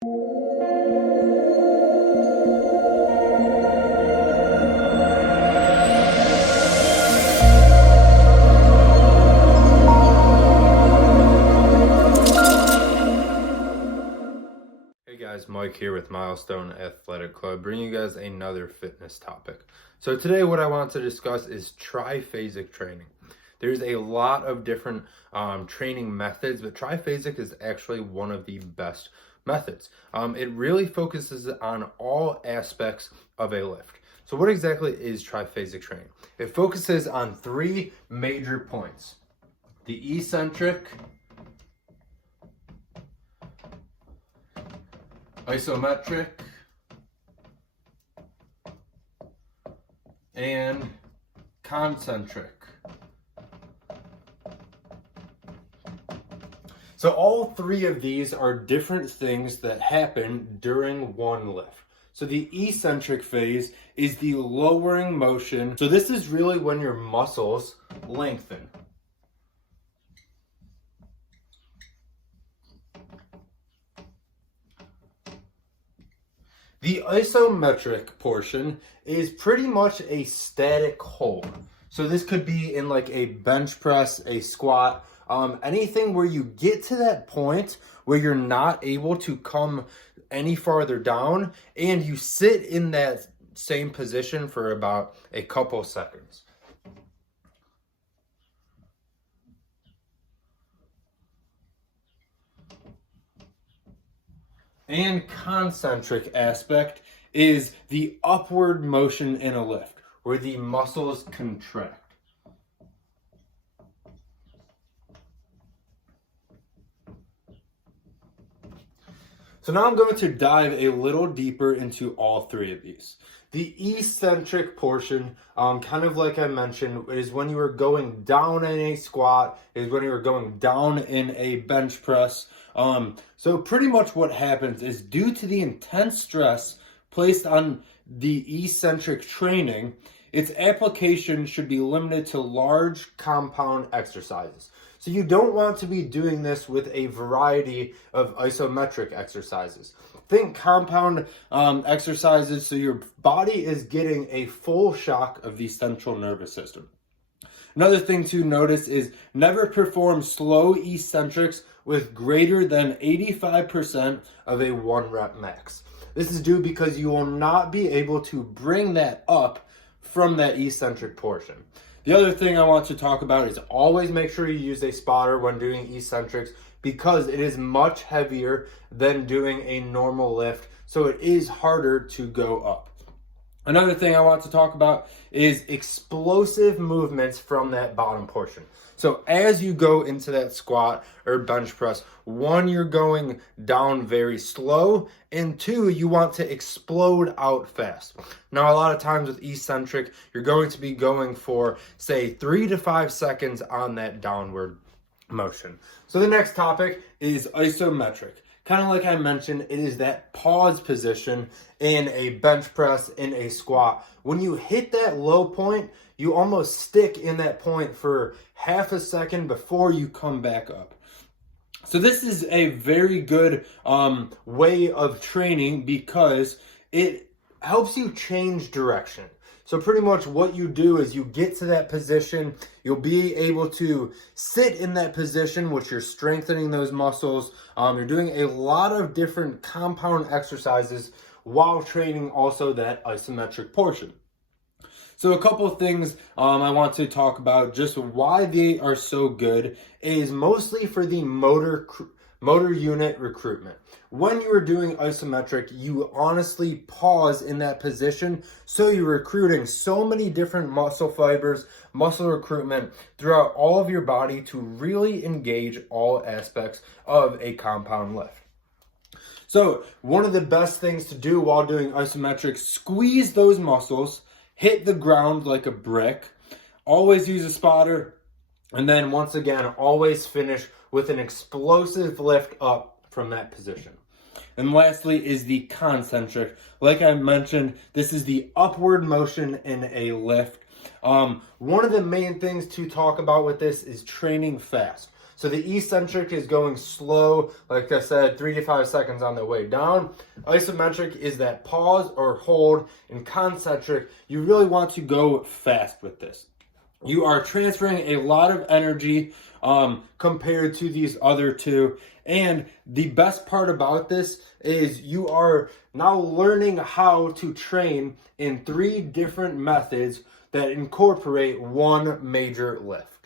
Hey guys, Mike here with Milestone Athletic Club, bringing you guys another fitness topic. So today what I want to discuss is triphasic training. There's a lot of different training methods, but triphasic is actually one of the best methods. It really focuses on all aspects of a lift. So what exactly is triphasic training? It focuses on three major points: the eccentric, isometric, and concentric. So all three of these are different things that happen during one lift. So the eccentric phase is the lowering motion. So this is really when your muscles lengthen. The isometric portion is pretty much a static hold. So this could be in like a bench press, a squat, anything where you get to that point where you're not able to come any farther down and you sit in that same position for about a couple seconds. And concentric aspect is the upward motion in a lift, where the muscles contract. So now I'm going to dive a little deeper into all three of these. The eccentric portion, kind of like I mentioned, is when you are going down in a squat, is when you are going down in a bench press. So pretty much what happens is, due to the intense stress placed on the eccentric training, its application should be limited to large compound exercises. So you don't want to be doing this with a variety of isometric exercises. Think compound exercises, so your body is getting a full shock of the central nervous system. Another thing to notice is never perform slow eccentrics with greater than 85% of a 1 rep max. This is due because you will not be able to bring that up from that eccentric portion. The other thing I want to talk about is always make sure you use a spotter when doing eccentrics, because it is much heavier than doing a normal lift, so it is harder to go up. Another thing I want to talk about is explosive movements from that bottom portion. So as you go into that squat or bench press, one, you're going down very slow, and two, you want to explode out fast. Now, a lot of times with eccentric, you're going to be going for, say, 3 to 5 seconds on that downward motion. So the next topic is isometric. Kind of like I mentioned, it is that pause position in a bench press, in a squat. When you hit that low point, you almost stick in that point for half a second before you come back up. So this is a very good way of training, because it helps you change direction. So pretty much what you do is you get to that position, you'll be able to sit in that position, which you're strengthening those muscles. You're doing a lot of different compound exercises while training also that isometric portion. So a couple of things I want to talk about, just why they are so good, is mostly for the motor unit recruitment. When you are doing isometric, you honestly pause in that position, so you're recruiting so many different muscle fibers, muscle recruitment throughout all of your body to really engage all aspects of a compound lift. So one of the best things to do while doing isometric, squeeze those muscles, hit the ground like a brick, always use a spotter, and then once again, always finish with an explosive lift up from that position. And lastly is the concentric. Like I mentioned, this is the upward motion in a lift. One of the main things to talk about with this is training fast. So the eccentric is going slow, like I said, 3 to 5 seconds on the way down. Isometric is that pause or hold. And concentric, you really want to go fast with this. You are transferring a lot of energy compared to these other two. And the best part about this is you are now learning how to train in 3 different methods that incorporate one major lift.